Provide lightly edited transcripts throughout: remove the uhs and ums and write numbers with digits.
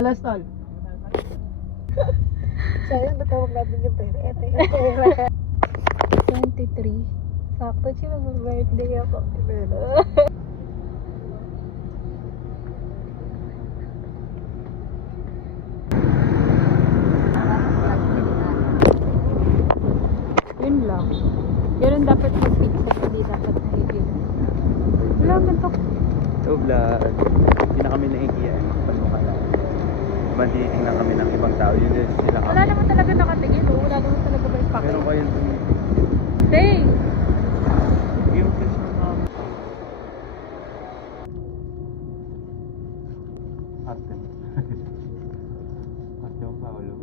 Last all. Sayang natawag natin yung pera. Ete. 23. Sakto siya, mag-birthday ako. Yun lang. Ganun dapat mag-pizza, hindi dapat nahigil. Wala man to. So vlog, hindi na kami naiiyan. Panukala. Banditing lang kami ng ibang tao. Yun din sila kami. Wala naman talaga nakatigil. Wala naman talaga ba yung Pero kayo Hey! yung fish na kami. Ate. Ate yung Paolo.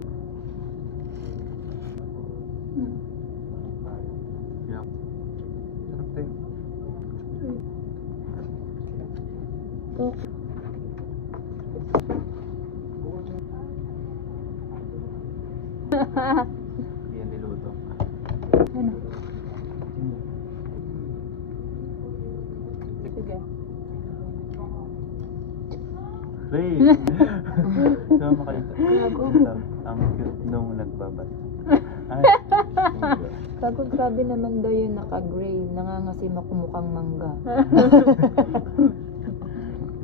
Yeah. Sarap tayo. Hindi yan niluto. Ano? Sige. Ray! Sama kayo. Ang cute nung nagbabat. Ay. Grabe naman daw yung naka-gray. Nangangasim ako mukhang mangga.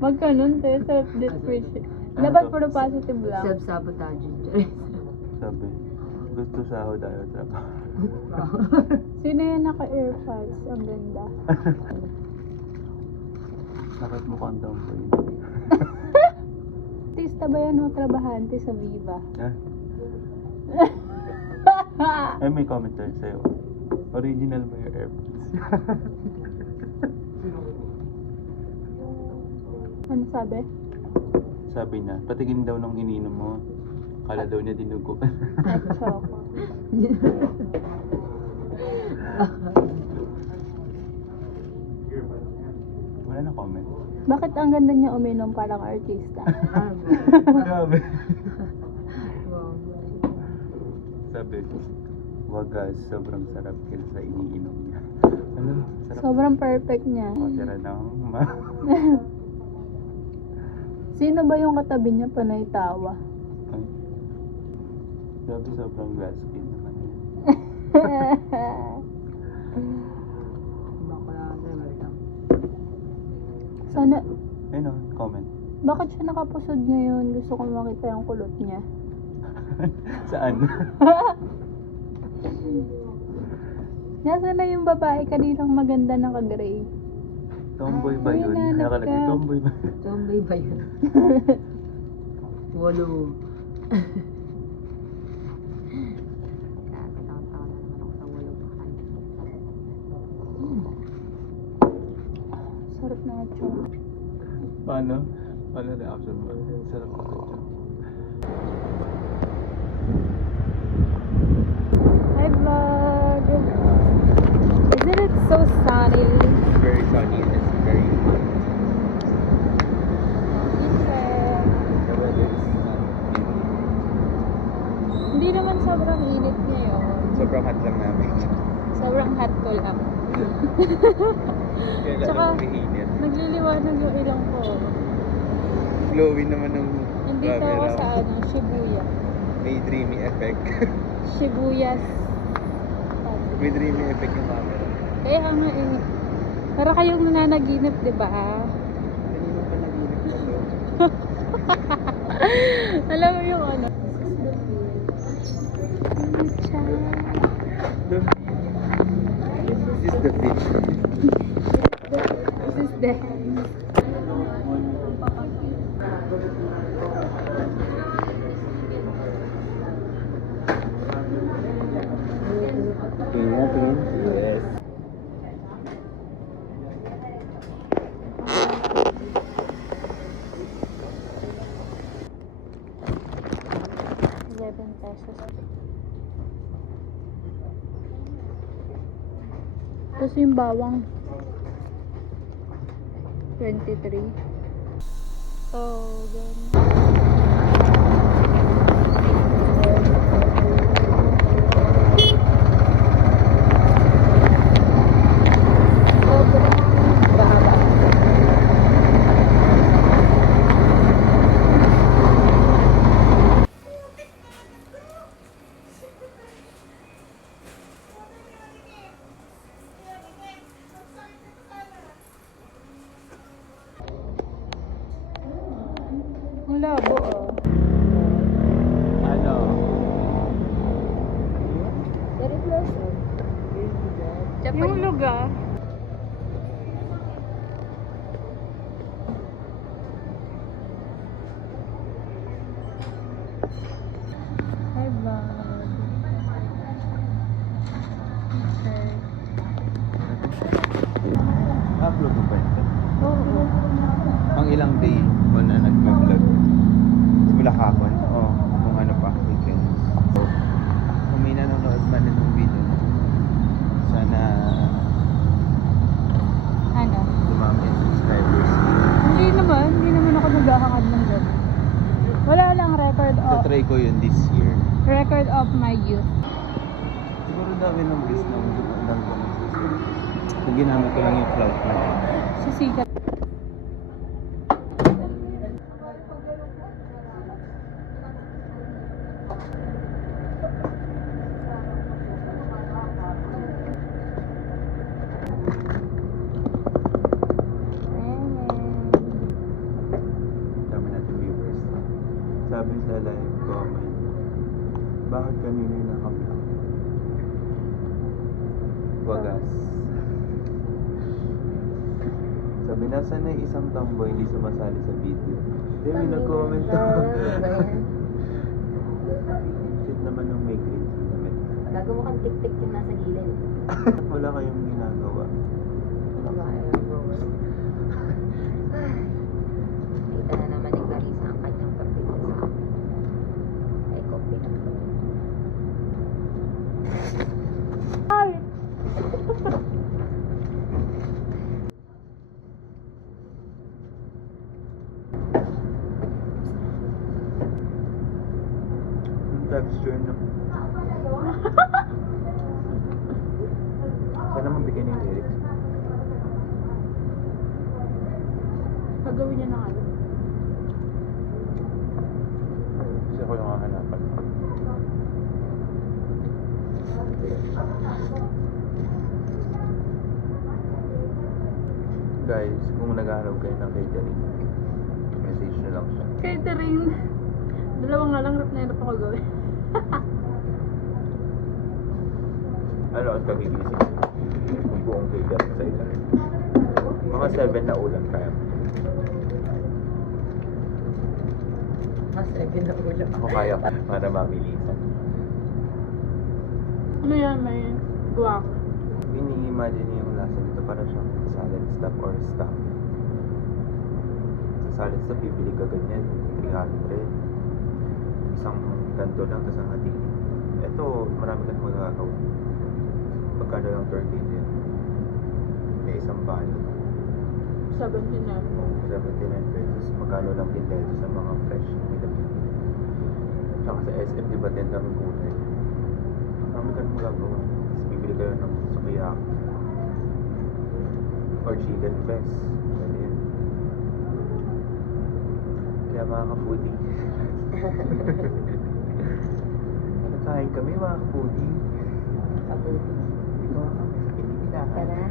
Magkanon, te. Self-depreciation. Dapat puro positive lang. Self-sabotage. Sabi, gusto sahod ayaw trabaho. Sino yung naka-airpods? Ang ganda. Bakit mukhang down pa yun? Artista ba yan o trabahante sa Viva? Ha? Ay, may comment tayo sa'yo. Original ba yung AirPods? Ano sabi? Sabi niya, patigin daw nung ininom mo. Kala daw niya dinugo. Choco. Wala na comment. Bakit ang ganda niya uminom parang artista? Grabe. Sabi, wagas, sobrang sarap kaysa iniinom niya. Ano? Sarap. Sobrang perfect niya. Matira ng Sino ba yung katabi niya panay tawa? Ay. Grabe, sobrang glass skin naman yun. Sana, Ayun o, comment. bakit siya nakapusod ngayon? Gusto ko makita yung kulot niya. Saan? Nasaan na yung babae kaninang maganda naka-gray? Tomboy ba yun? Ay, nanap Nakalagay, ka. tomboy ba? Tomboy ba yun? Walo. Sarap na ito. Paano? Paano reaction mo? Sarap ko ito. Hi vlog! Isn't it so sunny? Very sunny and it's very hot. The weather is not Hindi naman sobrang init ngayon. sobrang hot lang namin. Sobrang hot ko lang. Kaya Tsaka, lang umiinit. nagliliwanag yung ilang ko. Glowing naman ng Nandito ako camera. sa Shibuya. May dreamy effect. Shibuya. May dreamy effect yung camera. Kaya nga eh. Para kayong nananaginip, di ba? Kanina pa nagulit pa to. Alam mo yung ano? This is the beach. This is the... Tingnan. Yes. pesos. Tapos yung bawang 23. Oh, ganun. Ang labo oh. Ano? Very close. Yung lugar. Hi, bud. Okay. Upload mo ba ito? Oo. Ang ilang day mo na nag-vlog? Simula hapon? Oo. Kung ano pa, weekend. So, kung may nanonood man ng video, sana Ano? dumami yung subscribers. Hindi naman ako naghahangad ng gano'n. Wala lang record of Tatry ko yun this year. my youth. Siguro dami ng views ng gumandang susunod. So, ginamit ko lang yung cloud na yun. Sisikat. Dami natin viewers. Sabi sa live comment, bakit kanina yung naka-vlog? Wagas. Sabi na sana yung isang tomboy hindi sumasali sa video. Hindi, may nag-comment to. Shit naman nung may green sa damit. Gagawa kang tik-tik yung nasa gilid. Wala kayong ginagawa. Kita na naman ni Clarissa ang kanyang pagtingin sa akin. Ay, copy na. Ay! Yung texture na. Sana mabigyan yung lyrics. Pagawin niya na ano. Kasi ako yung hahanapan. Guys, kung naghahanap kayo ng catering, message nyo lang siya. Catering. Dalawang nga lang na hirap ako gawin. Ano ang kagigising? Yung buong catering sa ila. Mga 7 na ulam kaya. Mas egin na ulo. Ako kaya pa para mabilisan. Ano yan? May guwak. Ini-imagine niyo yung lasa nito para siyang salad stuff or stuff. Sa salad stuff, bibili ka ganyan, 300. Isang ganto lang, tapos ang hati. Ito, marami kang magagawa. Pagkano lang 13 din. May isang balot. 17 yan. 79 pesos. Magkano lang din dito sa mga fresh na nilabili. Tsaka sa SM, di ba din kami gulay? Marami kang magagawa. Tapos bibili kayo ng sukiyaki. Or chicken breast. Ganyan. Kaya mga ka-foodie. Nakain kami mga ka-foodie. Dito nga kami sa Pilipinas. Tara.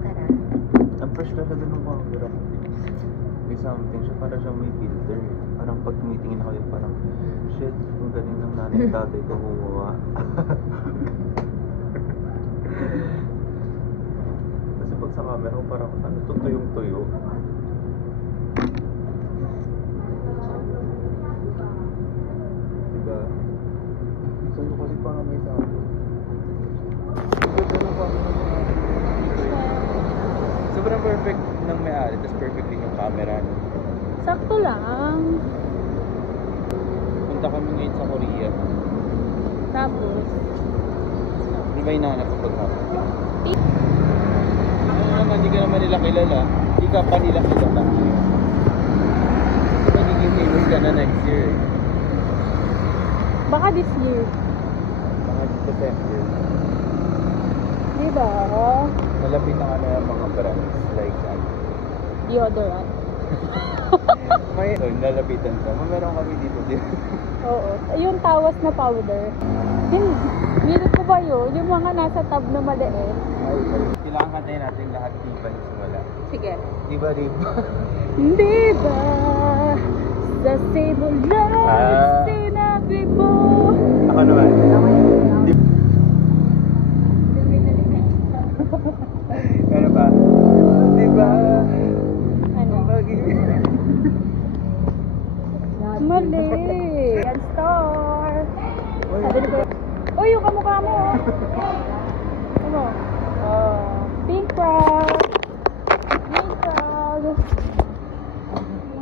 Tara. Ang fresh talaga ng camera. May something siya, para siyang may filter. Parang pag tumitingin ako yun, parang shit, ang galing ng nanay at tatay ko gumawa. Kasi pag sa camera ko parang ano to tuyong-tuyo. Diba? Saan ko kasi parang may sound. Ganda ng camera ko. Sobrang perfect ng may-ari, tapos perfect din yung camera. No? Sakto lang. Punta kami ngayon sa Korea. Tapos, Di ba hinahanap ko paghapon? Ano naman, hindi ka naman nila kilala. Hindi ka pa nila kilala. Magiging famous ka na next year. baka this year. Mga December. Diba? Malapit na kami ang mga brands like Deodorant. may lalapitan ka. Meron kami dito din. Oo. Yung tawas na powder. Hindi ko ba yun? Yung mga nasa tab na maliit. Kailangan kantayin natin lahat di ba simula. Sige. Di ba, Riba? Hindi ba? Ah. Sinabi mo. Ako naman. Ano ba? Di ba? Ano? Mali. Yan star. Sabi ko, uy, yung kamukha mo. Ano? Pink frog. Pink frog.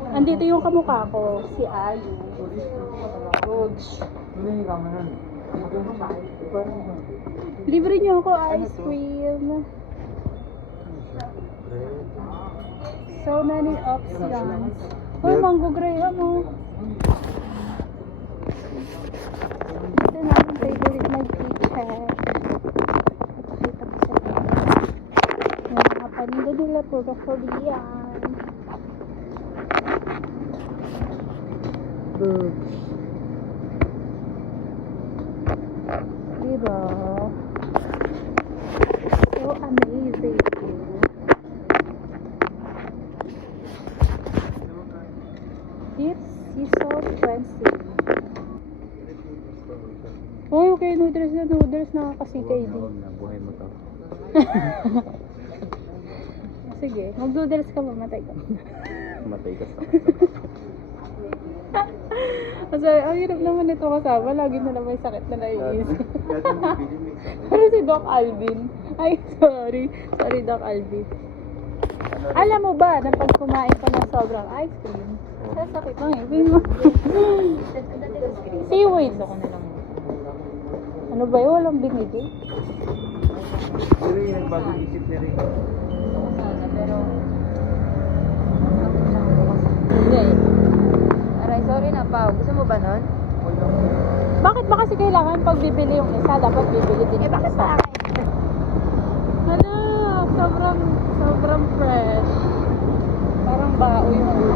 Andito yung kamukha ko, si Ayu. Roach. Libre niyo ako ice cream. So many options. Uy, mango graham mo. Ito na ang favorite na teacher. Pakita ko sa inyo. Yung mga paninda nila, puro Korean. Diba? So amazing. It's so fancy. Oh, okay, noodles nakakasikay din. Buhay mo to. Sige, mag-noodles ka, mamatay ka. Matay ka sa Kasi, ang hirap naman ito kasama. Lagi na lang may sakit na naiisip. Pero si Doc Alvin. Ay, sorry. Sorry, Doc Alvin. Alam mo ba na pag kumain ka ng sobrang ice cream, sasakit ng ipin mo. Seaweed. Ano ba yun? Walang binigay. Pero yung nagbagong isip ni Ray. Pero, Hindi. aray, sorry na pa. Gusto mo ba nun? Bakit ba kasi kailangan pag bibili yung isa, dapat bibili din yung Bakit isa? sa akin? Hala, sobrang fresh. Parang bao yung ulo.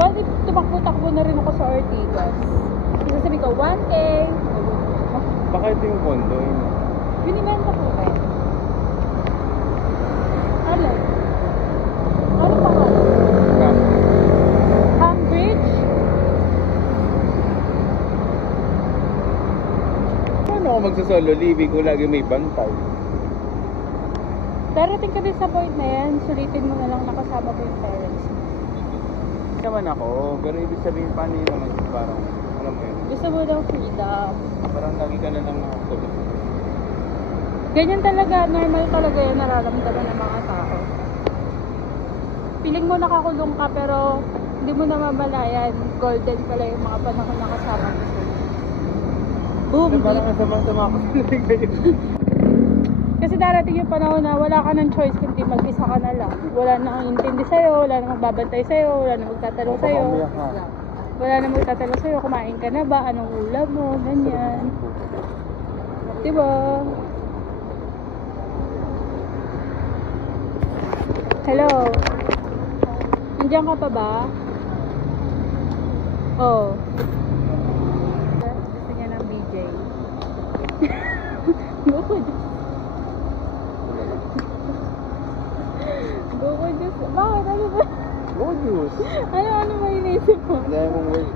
Well, tumakbo-takbo na rin ako sa Ortigas. Sabi ko, 1K. Baka ito yung condo yun. Binibenta ko rin. Ano? Ano pa ka? Cambridge? Paano ako magsasolo living ko lagi may bantay? Darating ka din sa point na yan, sulitin mo na lang nakasama ko yung parents mo. Hindi naman ako, pero ibig sabihin paano yun naman parang, alam mo yun, Gusto mo daw freedom. parang lagi ka na lang nakakulong. Ganyan talaga, normal talaga yan nararamdaman ng mga tao. Piling mo nakakulong ka pero hindi mo namamalayan, golden pala yung mga panahon na kasama mo sila. Boom! Parang ang sama-sama ko kayo. Kasi darating yung panahon na wala ka ng choice kundi mag-isa ka na lang. Wala nang intindi sa'yo, wala nang magbabantay sa'yo, wala nang magtatanong sa'yo. Wala nang magtatanong sa'yo, kumain ka na ba, anong ulam mo, ganyan. Diba? Hello? Nandiyan ka pa ba? Oh. Gusto niya ng BJ. Bukod. Bukod. Bakit? Ano ba? Bonus! Ano ba inisip mo? Dahil mong words.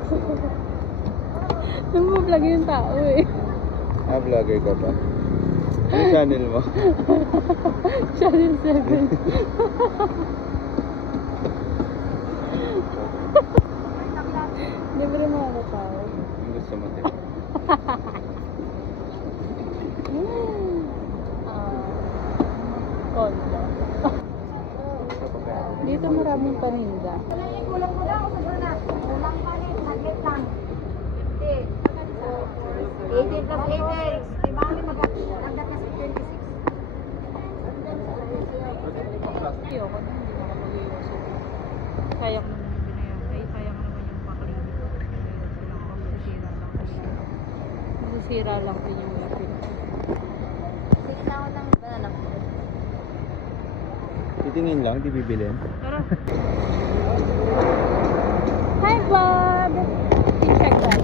Nung vlog yung tao eh. Ah, vlogger ka ba? Ano channel mo? Channel 7. Hindi ba rin mga tao? Ang gusto mo din. Kondo. Dito maraming paninda. Kulang mo lang, siguro na. Kulang pa rin, saglit lang. 50. 80 plus 80. Di ba kami mag-agdat na sa 26? Ayoko na, hindi makapag-iwas. Sayang naman yung binayan. Ay, sayang naman yung paklinik. Masisira lang din yung lapin. Sige na ako ng banana. Titingin lang, di bibilin. Tara. Hi, Bob! Check that.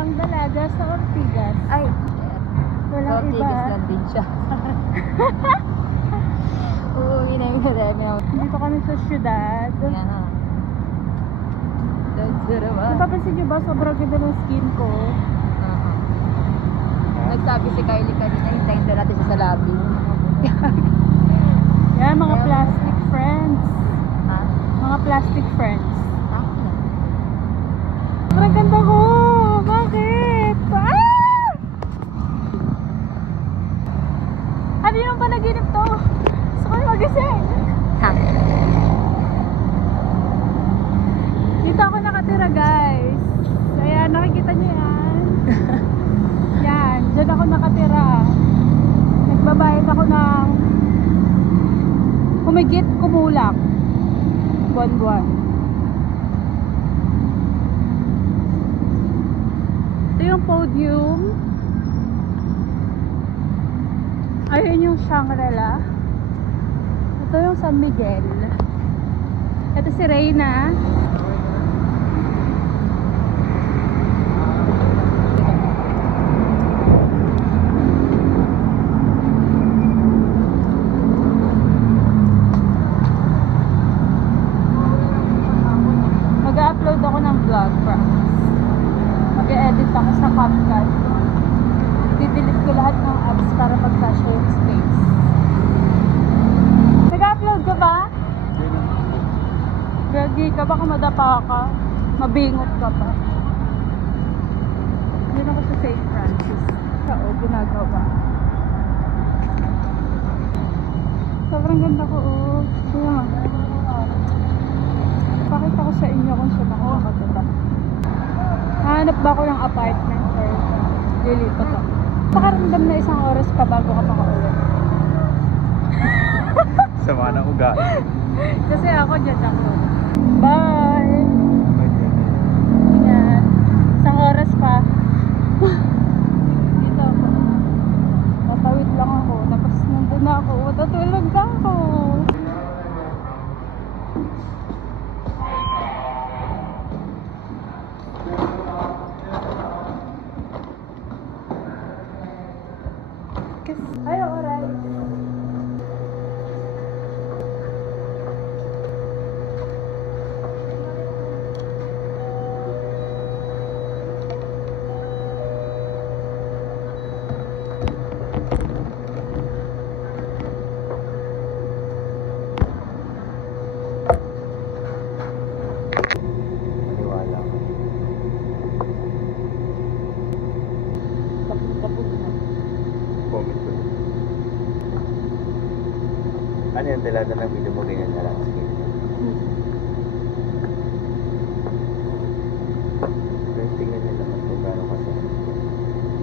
Walang dalaga sa Ortigas. Ay, Walang so, iba. tigis lang din siya. Uuwi na yung marami ako. Dito kami sa syudad. Yan ha. Napapansin niyo ba, sobrang ganda ng skin ko. Nagsabi si Kylie kanina, hintayin daw natin siya sa lobby. Yan, mga plastic friends. Ha? Mga plastic friends. Ako na. Sobrang ganda ko! Bakit? Ah! Ano yung panaginip to? Gusto ko yung magising. Ha? Dito ako nakatira, guys. Kaya nakikita niyo yan. Yan, dyan ako nakatira. Nagbabayad ako ng humigit kumulang buwan-buwan. Ito yung podium. Ayun yung Shangri-La. Ito yung San Miguel. Ito si Reyna. Mag-upload ako ng vlog, promise. Mag-edit ako sa CapCut. I-delete ko lahat ng apps para mag-cache yung space. Nag-upload ka ba? Gagi ka, baka madapa ka. Mabingot ka pa. Dito ako sa St. Francis. Sao, ginagawa. Sobrang ganda ko, oh. Kaya nga. Pakita ko sa inyo kung saan ako nakatira. Hanap ba ako ng apartment or lilipat ako? Pakaramdam na isang oras pa bago ka makauwi. Sama ng ugali. Kasi ako dyan ako. Bye! Ingat. Isang oras pa. Dito ako. Tatawid lang ako. Tapos nandun na ako. Matutulog na ako. Ay, alright. Maniwala ka. Tapos na. Comment ko. Ano yung dalada ng video mo ganyan na lang? Sige. Guys, tingnan nyo naman kung gaano kasarap.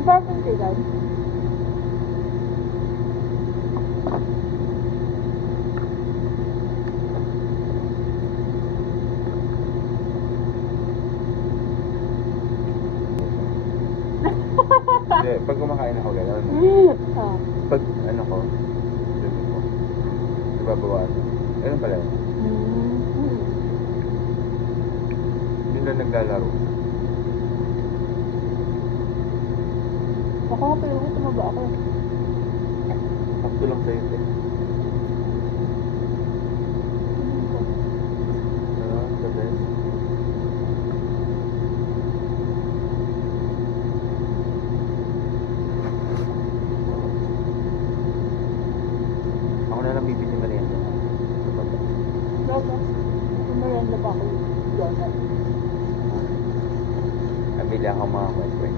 Bakit sila? Hindi, pag kumakain ako gano'n, Ah. pag ano ko, luto ko, ibabawasan. Ganun pala yun. Yun lang naglalaro. Ako nga pala ko tumaba ako. Sakto lang sa'yo ito. The best. Ako na lang bibili merienda. Sa baba. Dapat. Kumaranda pa ako. Dapat. Nabili ako mga kwek-kwek.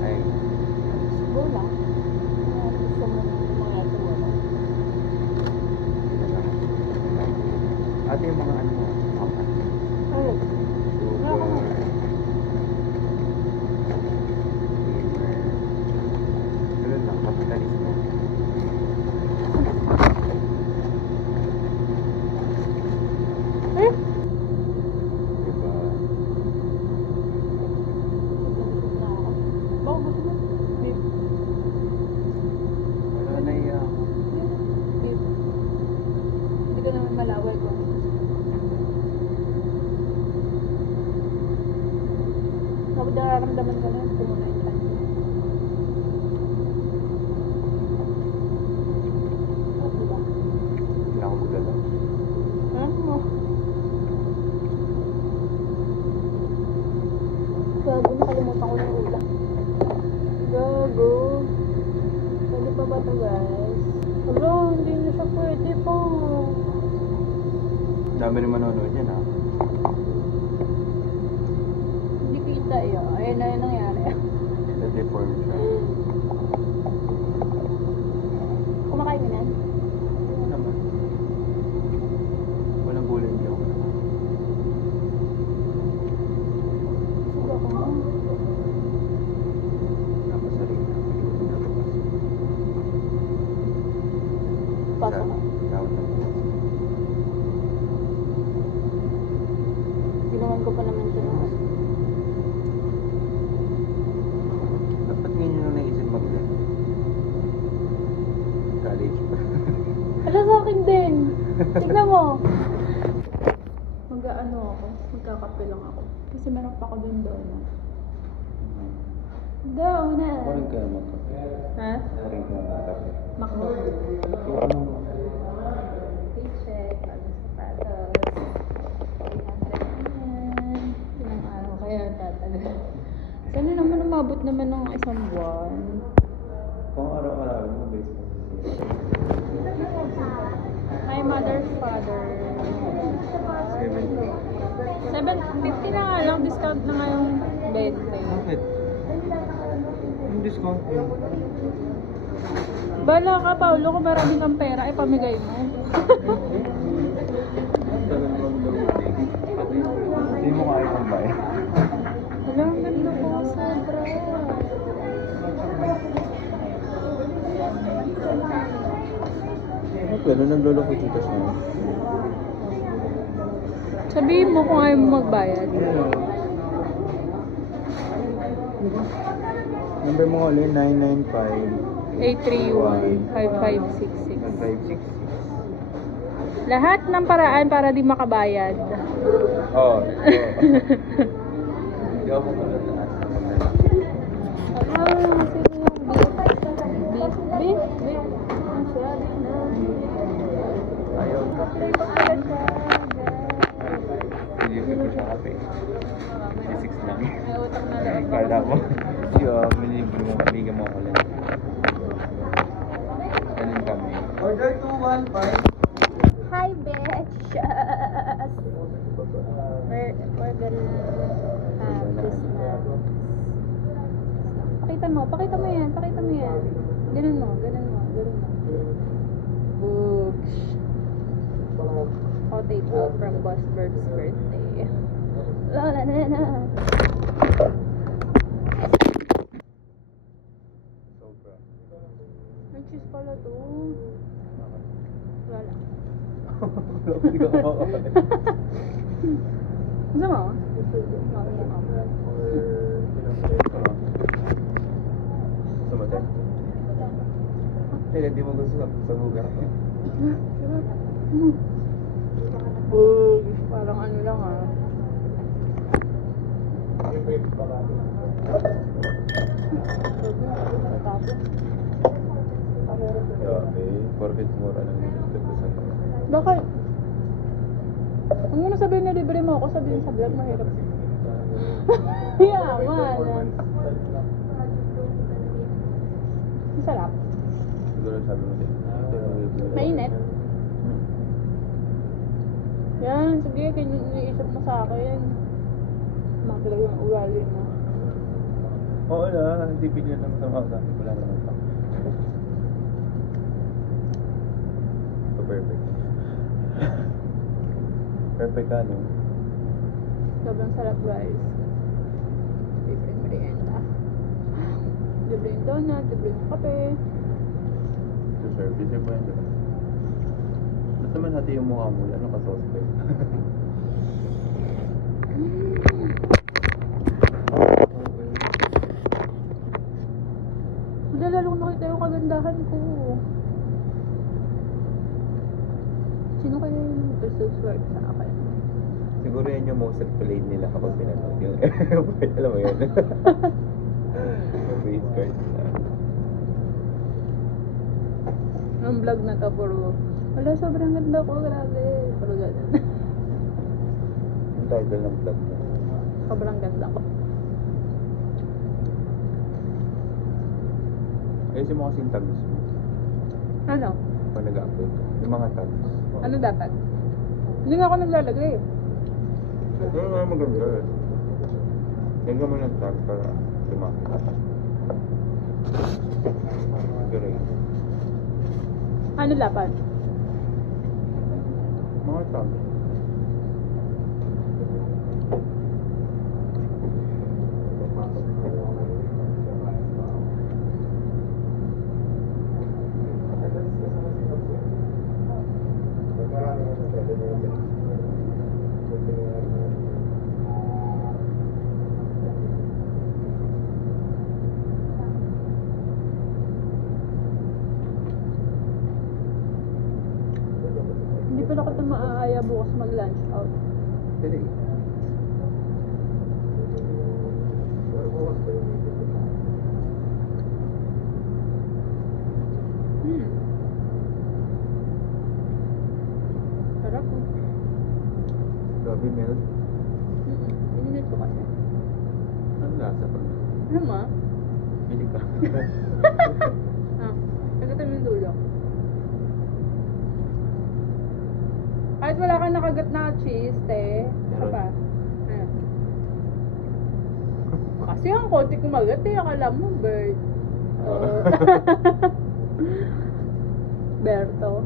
Ay, Siguro lang. Gusto mo mga tuwa. yun na lang. Ate yung mga ano mo, papa. Ay, Sugar. Steamer. Ganun lang, kapitalismo. eh? Diba? Baka gusto mo? Beef. Wala na iya. Beef. Hindi ka naman malaway ko. Kapag nararamdaman ka na yun, pumunta yung time. Diba? Hindi ako magdala. Ano mo? Gago, nakalimutan ko yung ulam. Gago. Pwede pa ba ito, guys? Wala, hindi na siya pwede pa. Dami rin manonood yan, ha? Hindi kita yun. Ayun na yung nangyari. Na-deform siya. Kumakain ka na? Ano naman? Walang gulay niyo. Suga ko na. Napasarili. Pasok ka. Gawin na. Ginawan ko pa naman siya ng Dapat ngayon nyo naisip mag-left. College pa. Ala sa akin din. Tignan mo. Mag-ano ako. Magkakape lang ako. Kasi meron pa ako dun donut. Donut. Parin ka magkape. Ha? Parin ka magkape. Makdo. Paycheck. Bagong sapatos. 300 ilang araw kaya tatagal. Sana naman umabot naman ng isang buwan. Kung araw-araw mo, base pa My mother's father. 750 na nga lang. Discount na nga yung 20. Bakit? Yung discount mo. Bala ka, Paulo, kung marami kang pera, ay pamigay mo. Hindi mo kaya ng bayan. Wala, ang ganda ko, sobra. Pero nagluloko dito siya. Sabihin mo kung ayaw mo magbayad. Number mo ulit, 831-5566. 995-556. Lahat ng paraan para di makabayad. Oo. Hindi ako pumunta na. Beef. Ang sabi na. Ayaw. Hindi ko siya kape. 6 lang. May utang na loob. Kala mo. Yung minibili mo, kaibigan mo ulit. Ganun kami. Order 215. Hi, bitch! We're gonna have this now. Pakita mo yan. Ganun mo. Books. I'll take out from Boss Bird's birthday. Lola Nena. Sobra. May cheese pala to. Wala. Hindi ko makakain. Gusto mo? Gusto mo din? Teka, di mo gusto sa buga. Parang ano lang ah. Grabe, porket mura lang yung tubusan ko. Bakit? Huwag mo na sabihin na libre mo ako, sabihin sa vlog, mahirap. Yaman. Ang sarap. Siguro sabi mo din. Mainit. Yan, sige, iniisip mo sa akin. Magalag yung ugali mo. Oo na, hindi bigyan lang sa mga sa akin. Wala naman pa. So perfect. Perfect ka, no? Sobrang sarap, guys. Libre merienda. Libre yung donut, libre yung kape. So service mo yan. Ba't naman hati yung mukha mo? Ano ka suspect? Wala, lalong nakita yung kagandahan ko. Sino kaya yung nag-subscribe sa akin? Siguro yan yung most replayed nila kapag pinanood yung airport. Alam mo yun? Yung base card nila. Ang vlog na to, puro, wala, sobrang ganda ko, grabe. Puro ganun. Yung title ng vlog mo. Sobrang ganda ko. Ayusin mo kasi yung tags mo. Ano? Pag nag-upload. Yung mga tags. Ano dapat? Hindi nga ako naglalagay. Pero nga maganda eh. Lagyan mo ng tag para lumaki. Great. Ano dapat? Mga tags. Hindi pala kita maaaya bukas mag-lunch out. Dali. Hmm. Sarap po. Grabe milk. Ininit ko kasi. Ang lasa pa. Ano ma? Bili ka. Ah, nagatan mo yung dulo. Kahit wala kang nakagat na cheese, te. Ano Meron. pa? Ano? Kasi ang konti kumagat, eh. Akala mo, bird. Oh. Berto.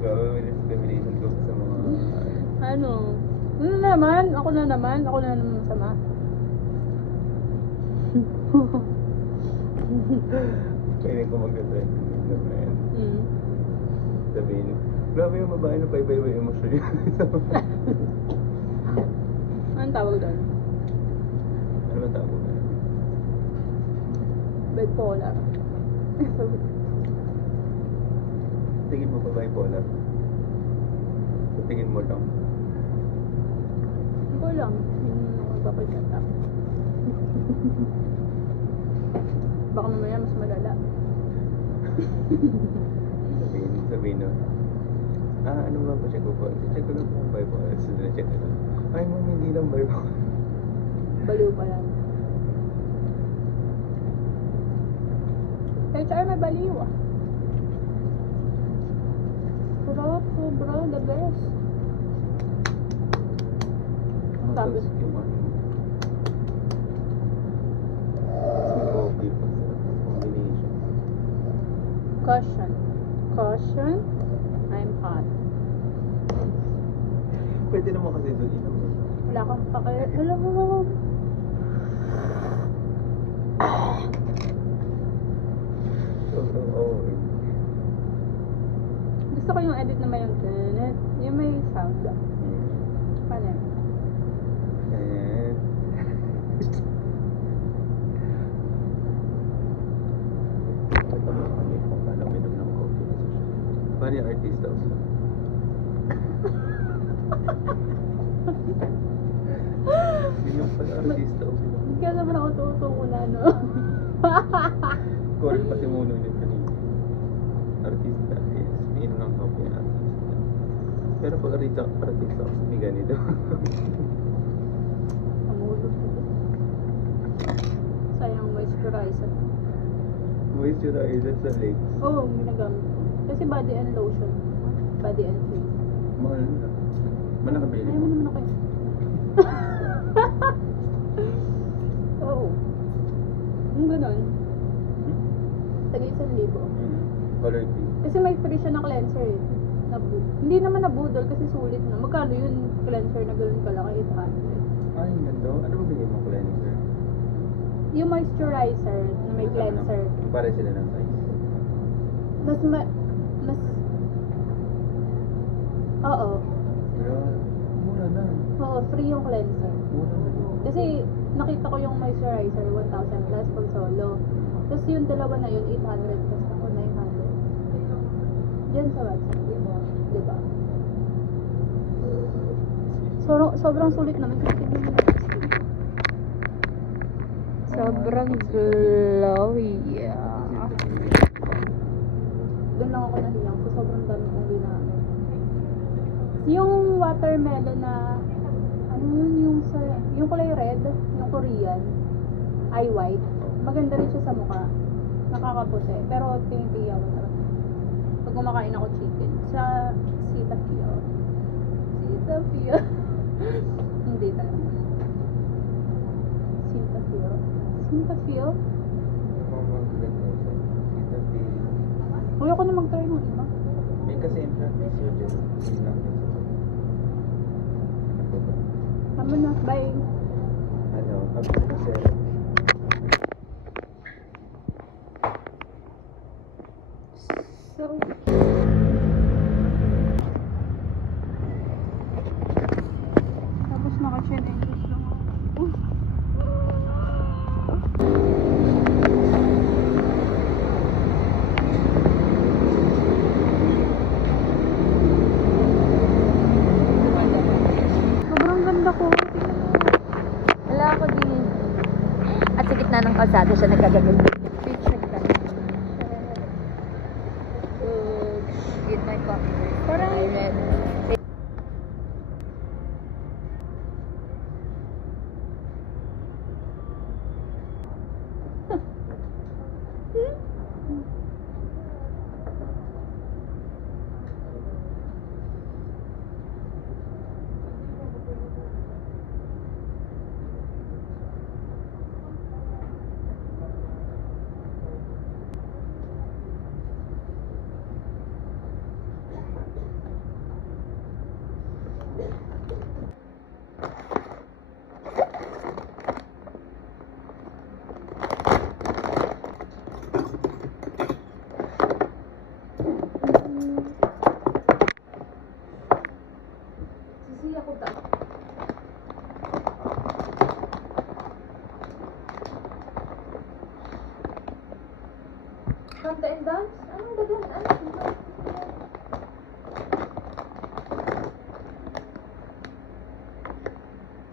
Grabe may discrimination ko sa mga... Ano? Ano naman? Ako na naman masama. Pwede ko mag-trend. Hmm. Sabihin, grabe yung babae na paibay-bay emosyon yun. Anong tawag doon? Ano ba tawag na? Bipolar. Tingin mo pa bipolar? Sa tingin mo lang. Hindi ko lang. Yung magpapagkata. Baka mamaya mas malala. Sabihin no. Ano ba pa check ko po? Check ko lang po ang bipolar. So, check ko lang. Ay, ma'am, hindi lang bipolar. Baliw pa lang. HR may baliw ah. Sobra, the best. Tapos, Yung ano. Okay pa sa combination. Caution, I'm hot. Pwede naman kasi doon inom. Wala kang pake. Alam mo. Sobrang over. Gusto ko yung edit naman yung tenet. Yung may sound. Paano yun? And... Ito mo kami kung paano minom ng coffee. Pari artista ako. Minom pala artista ako. Kaya naman ako tuutungula, no? Correct pa si Muno yun kanina. Artista is minom ng coffee na artista. Pero pag artista ako, may ganito. Amulot ko. Sayang moisturizer. Moisturizer sa legs. Oo, ginagamit ko. Kasi body and lotion. Body and face. Mahal na. Manakabili Ayaw mo. mo naman ako eh. Oo. Yung ganun. Taga 1,000. Color green. Kasi may free siya na cleanser eh. Hindi naman nabudol kasi sulit na. Magkano yun cleanser na ganun kalaki? 800. Ay, ganito. Ano ba bilhin mo cleanser? Yung moisturizer na may cleanser. Pare sila ng size. Mas Oo. Pero, mura na. Oo, free yung cleanser. Mura na. Kasi nakita ko yung moisturizer 1,000 plus pag solo. Tapos yung dalawa na yun 800 plus ako 900. Diyan sa WhatsApp. Diba? Sobrang sulit naman. Sobrang glowy. Doon lang ako nahiyang. So, sobrang dami kong ginamit. Yung watermelon na, ano yun, yung kulay red, yung Korean, eye white, maganda rin siya sa mukha. Nakakaputi. Pero tinitiyaw ko talaga. Pag kumakain ako chicken, sa Cetaphil. Cetaphil. Hindi talaga. Cetaphil. Cetaphil? Huwag ako na mag-try ng iba. May kasi implant surgeon. Tama na. Bye. Ano, kasi So, tapos naka-chain English lang ako. Sobrang ganda ko. Tingnan mo. Wala ako din. At sa gitna ng kalsada siya nagkagagawin. Picture ka. Get my coffee. Parang, I read. Sisiya ko ta. Kanta and dance? Anong dagan?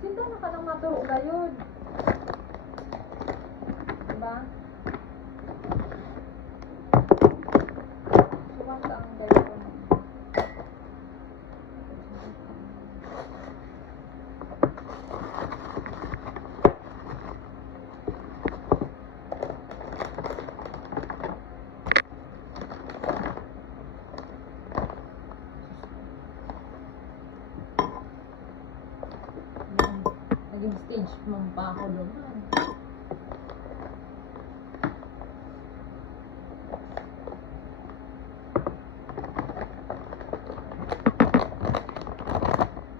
Sinta na ka nang maturo gayod. Diba? Sumanta ang gayod. Naging stage mong pa ako doon.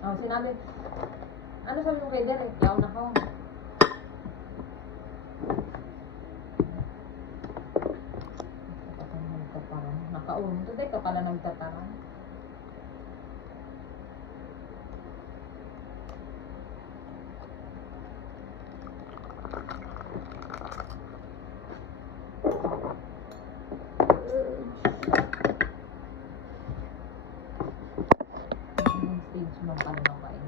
Oh, sinabi, ano sabi mo kay Derek? Yaw na ko. Nakaun. Today ka pala nagtatarang. Stage mo pala ng kain.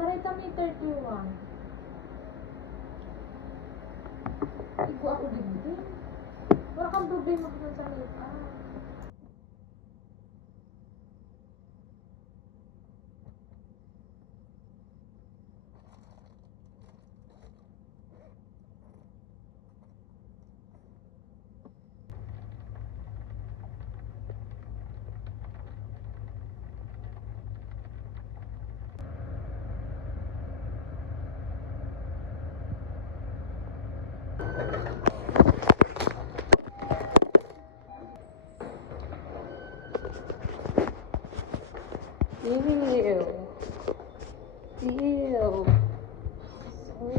Maray kami 31. Igo ako din. Wala kang problema kung sa make-up. ew. Ew. So,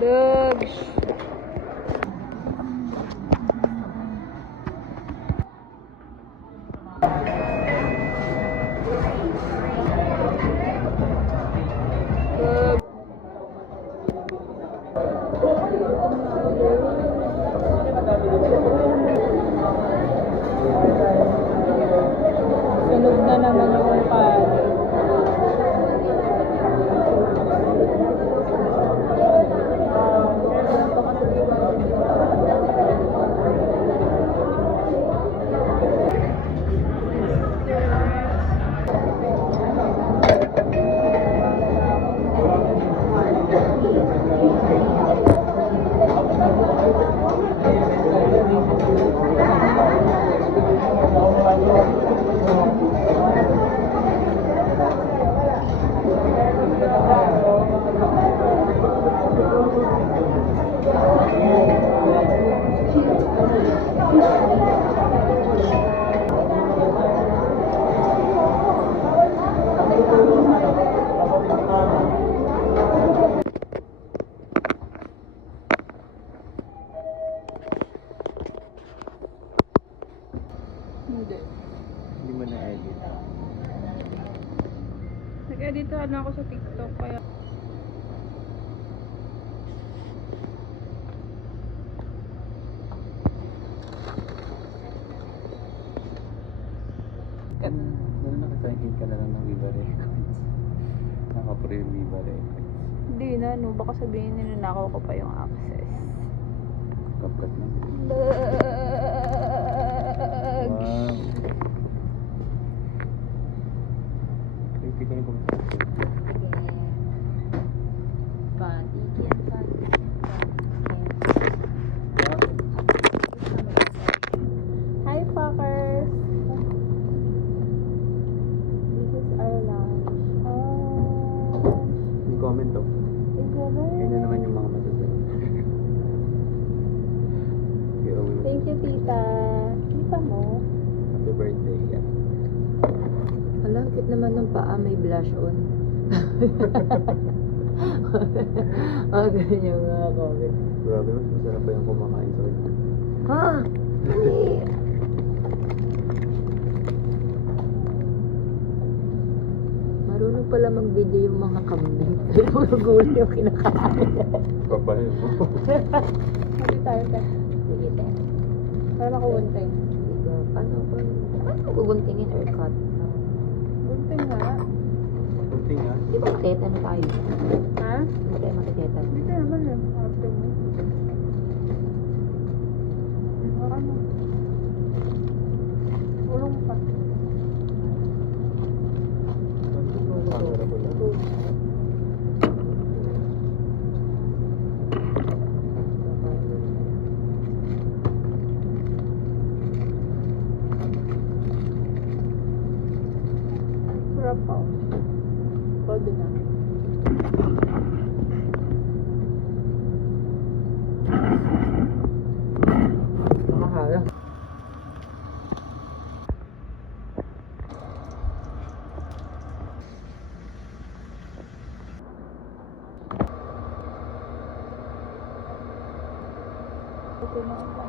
Dogs. Dogs. Sunog na naman yung palo. Hindi. Hindi mo na-edit. Nag-edit na ako sa TikTok kaya Wala nakasahid ka na lang ng Viva Records. Nakapuro yung Viva Records. hindi na, no, baka sabihin nila nakaw ko pa yung access. Kapkat na. Dogs. Wow. Hindi ko na kumasa. Hi, fuckers! This is our lunch. Yung comment to. Is that right? Yun na naman yung mga masasabi. Okay, okay. Thank you, tita. Tita mo? Happy birthday. Yeah. Hala, cute naman ng paa, may blush on. Ganyan yung mga comment. Grabe, mas masarap pa yung kumakain sa kanya. Ha? Mali. Marunong pala mag-video yung mga kambing. Pero mga gulo yung kinakain. Papahin mo. Happy tayo, te. Sige, te. Para makuwuntay. Paano guguntingin or cut? Gunting nga. Kunting ha. Di ba mateta na tayo? Ha? Di ba tayo mateta? Dito naman eh. After mo. Baka mo. Ulong pa. Masarap ko lang. Sarap pa. Pwede na. Mahal. Ito na.